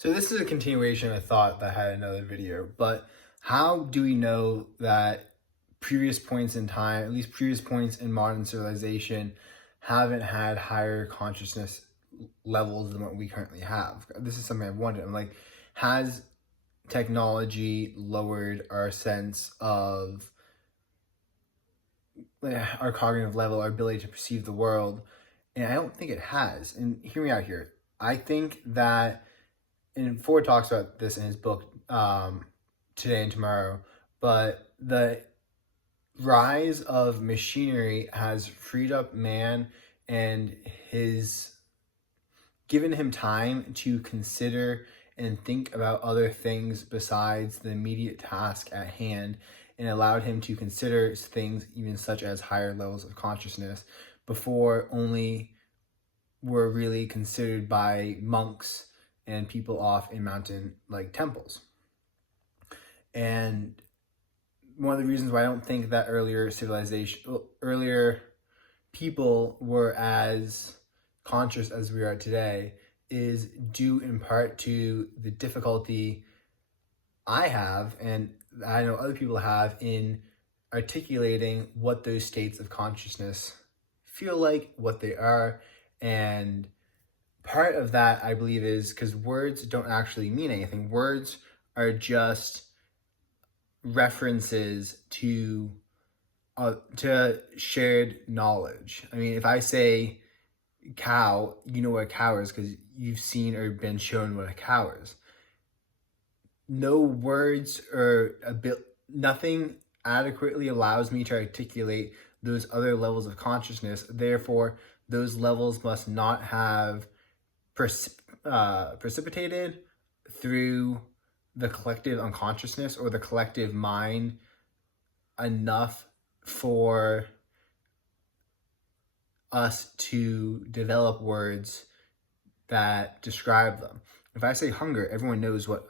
So this is a continuation of a thought that I had in another video, but how do we know that previous points in time, at least previous points in modern civilization, haven't had higher consciousness levels than what we currently have? This is something I've wondered. I'm like, has technology lowered our sense of our cognitive level, our ability to perceive the world? And I don't think it has. And hear me out here. I think that, and Ford talks about this in his book, Today and Tomorrow, but the rise of machinery has freed up man and his given him time to consider and think about other things besides the immediate task at hand, and allowed him to consider things even such as higher levels of consciousness before only were really considered by monks and people off in mountain like temples. And one of the reasons why I don't think that earlier people were as conscious as we are today is due in part to the difficulty I have, and I know other people have, in articulating what those states of consciousness feel like, what they are. And part of that, I believe, is because words don't actually mean anything. Words are just references to shared knowledge. I mean, if I say cow, you know what a cow is because you've seen or been shown what a cow is. No words or nothing adequately allows me to articulate those other levels of consciousness. Therefore, those levels must not have precipitated through the collective unconsciousness or the collective mind enough for us to develop words that describe them. If I say hunger, everyone knows what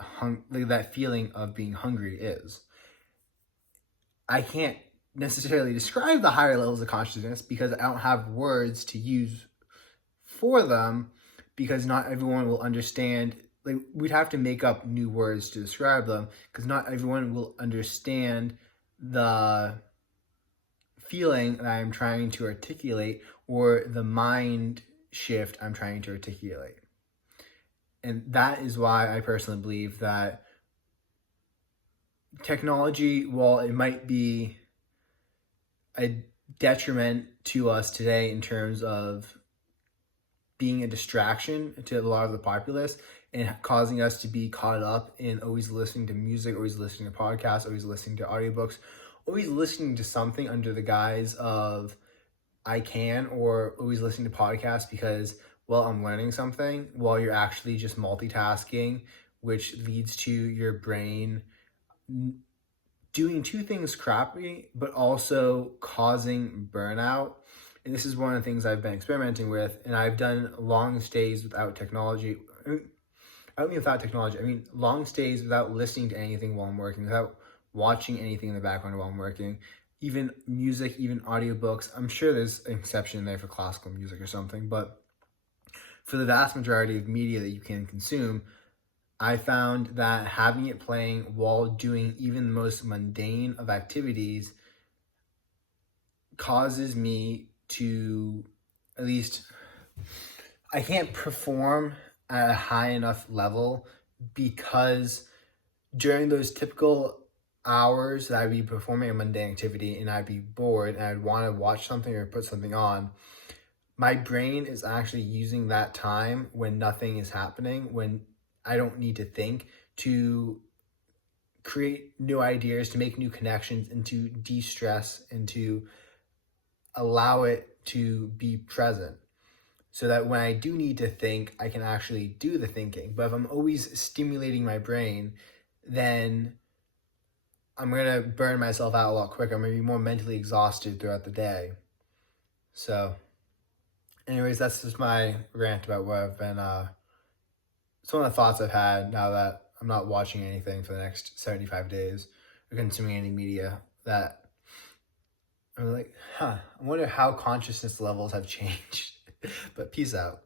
that feeling of being hungry is. I can't necessarily describe the higher levels of consciousness because I don't have words to use for them, because not everyone will understand. Like, we'd have to make up new words to describe them because not everyone will understand the feeling that I'm trying to articulate or the mind shift I'm trying to articulate. And that is why I personally believe that technology, while it might be a detriment to us today in terms of being a distraction to a lot of the populace and causing us to be caught up in always listening to music, always listening to podcasts, always listening to audiobooks, always listening to something under the guise of I can, or always listening to podcasts because, well, I'm learning something, while you're actually just multitasking, which leads to your brain doing two things crappy, but also causing burnout. And this is one of the things I've been experimenting with, and I've done long stays without technology. I don't mean without technology, I mean long stays without listening to anything while I'm working, without watching anything in the background while I'm working, even music, even audiobooks. I'm sure there's an exception there for classical music or something, but for the vast majority of media that you can consume, I found that having it playing while doing even the most mundane of activities causes me to, at least, I can't perform at a high enough level, because during those typical hours that I'd be performing a mundane activity and I'd be bored and I'd want to watch something or put something on, my brain is actually using that time when nothing is happening, when I don't need to think, to create new ideas, to make new connections, and to de-stress, and to allow it to be present, so that when I do need to think, I can actually do the thinking. But if I'm always stimulating my brain, then I'm going to burn myself out a lot quicker. I'm going to be more mentally exhausted throughout the day. So anyways, that's just my rant about what I've been, some of the thoughts I've had now that I'm not watching anything for the next 75 days or consuming any media, that I'm like, I wonder how consciousness levels have changed. But peace out.